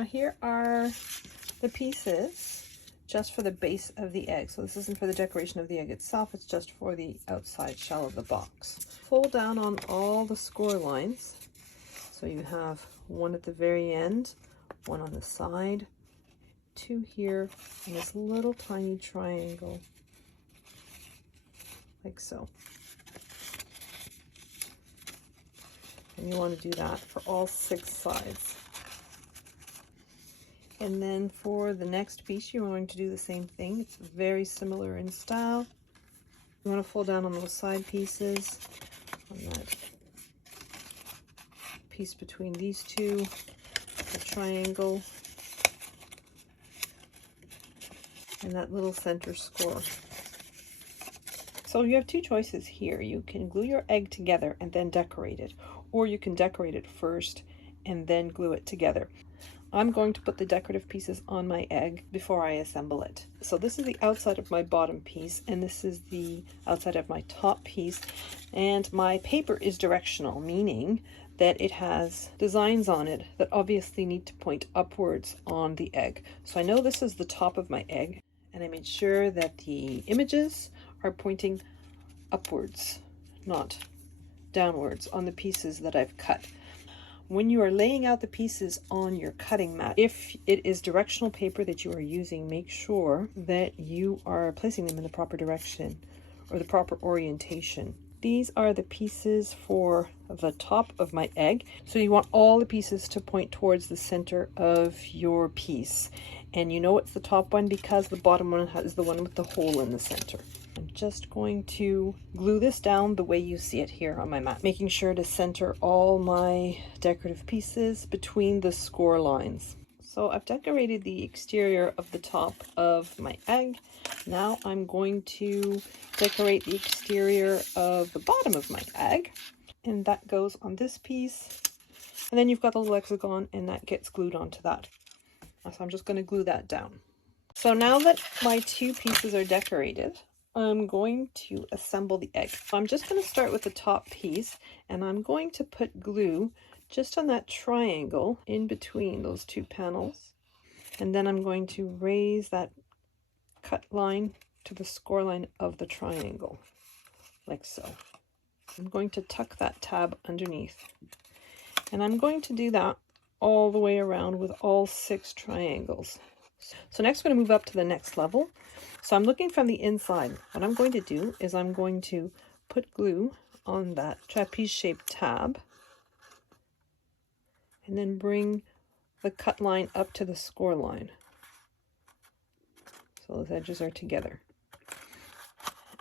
Now here are the pieces just for the base of the egg. So this isn't for the decoration of the egg itself, it's just for the outside shell of the box. Fold down on all the score lines. So you have one at the very end, one on the side, two here, and this little tiny triangle, like so. And you want to do that for all 6 sides. And then for the next piece, you're going to do the same thing. It's very similar in style. You want to fold down on those side pieces, on that piece between these two, the triangle, and that little center score. So you have 2 choices here. You can glue your egg together and then decorate it, or you can decorate it first and then glue it together. I'm going to put the decorative pieces on my egg before I assemble it. So this is the outside of my bottom piece, and this is the outside of my top piece. And my paper is directional, meaning that it has designs on it that obviously need to point upwards on the egg. So I know this is the top of my egg, and I made sure that the images are pointing upwards, not downwards, on the pieces that I've cut. When you are laying out the pieces on your cutting mat, if it is directional paper that you are using, make sure that you are placing them in the proper direction or the proper orientation. These are the pieces for the top of my egg. So you want all the pieces to point towards the center of your piece. And you know it's the top one because the bottom one is the one with the hole in the center. I'm just going to glue this down the way you see it here on my mat, making sure to center all my decorative pieces between the score lines. So I've decorated the exterior of the top of my egg. Now I'm going to decorate the exterior of the bottom of my egg, and that goes on this piece. And then you've got the little hexagon, and that gets glued onto that. So I'm just going to glue that down. So now that my 2 pieces are decorated, I'm going to assemble the egg. I'm just going to start with the top piece, and I'm going to put glue just on that triangle in between those 2 panels. And then I'm going to raise that cut line to the score line of the triangle, like so. I'm going to tuck that tab underneath. And I'm going to do that all the way around with all 6 triangles. So next we're going to move up to the next level. So I'm looking from the inside. What I'm going to do is I'm going to put glue on that trapeze shaped tab and then bring the cut line up to the score line. So those edges are together.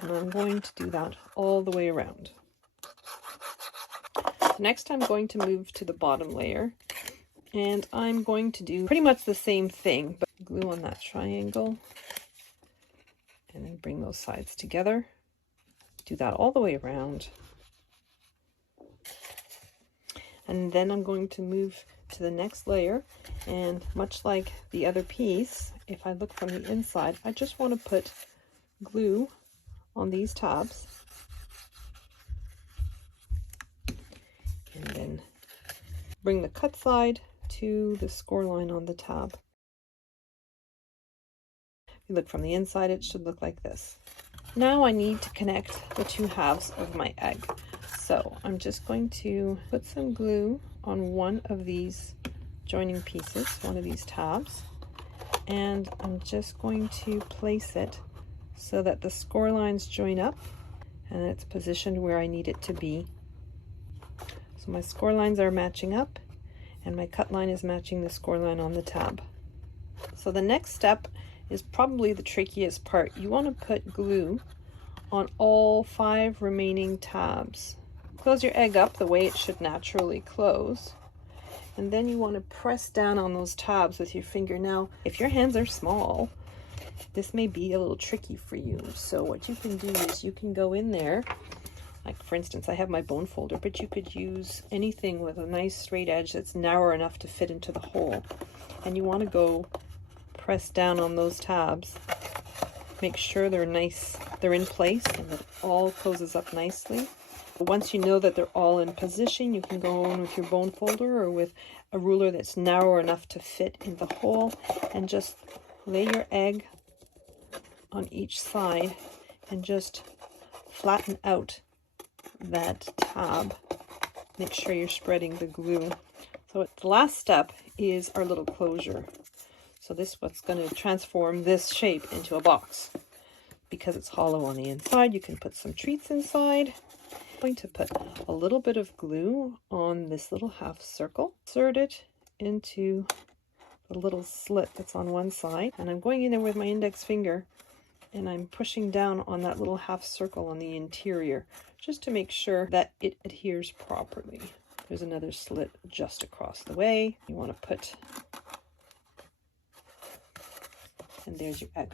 And I'm going to do that all the way around. Next I'm going to move to the bottom layer, and I'm going to do pretty much the same thing, but glue on that triangle and then bring those sides together. Do that all the way around. And then I'm going to move to the next layer, and much like the other piece, if I look from the inside, I just want to put glue on these tabs and then bring the cut side to the score line on the tab. If you look from the inside, it should look like this. Now I need to connect the 2 halves of my egg. So I'm just going to put some glue on one of these joining pieces, one of these tabs, and I'm just going to place it so that the score lines join up and it's positioned where I need it to be. So my score lines are matching up and my cut line is matching the score line on the tab. So the next step is probably the trickiest part. You want to put glue on all 5 remaining tabs. Close your egg up the way it should naturally close, and then you want to press down on those tabs with your finger. Now, if your hands are small, this may be a little tricky for you. So what you can do is you can go in there, like for instance, I have my bone folder, but you could use anything with a nice straight edge that's narrow enough to fit into the hole. And you want to go press down on those tabs. Make sure they're nice, they're in place, and that it all closes up nicely. Once you know that they're all in position, you can go on with your bone folder or with a ruler that's narrow enough to fit in the hole, and just lay your egg on each side and just flatten out that tab. Make sure you're spreading the glue. So the last step is our little closure. So this is what's going to transform this shape into a box. Because it's hollow on the inside, you can put some treats inside. I'm going to put a little bit of glue on this little half circle. Insert it into the little slit that's on one side. And I'm going in there with my index finger and I'm pushing down on that little half circle on the interior just to make sure that it adheres properly. There's another slit just across the way. You want to put, and there's your egg.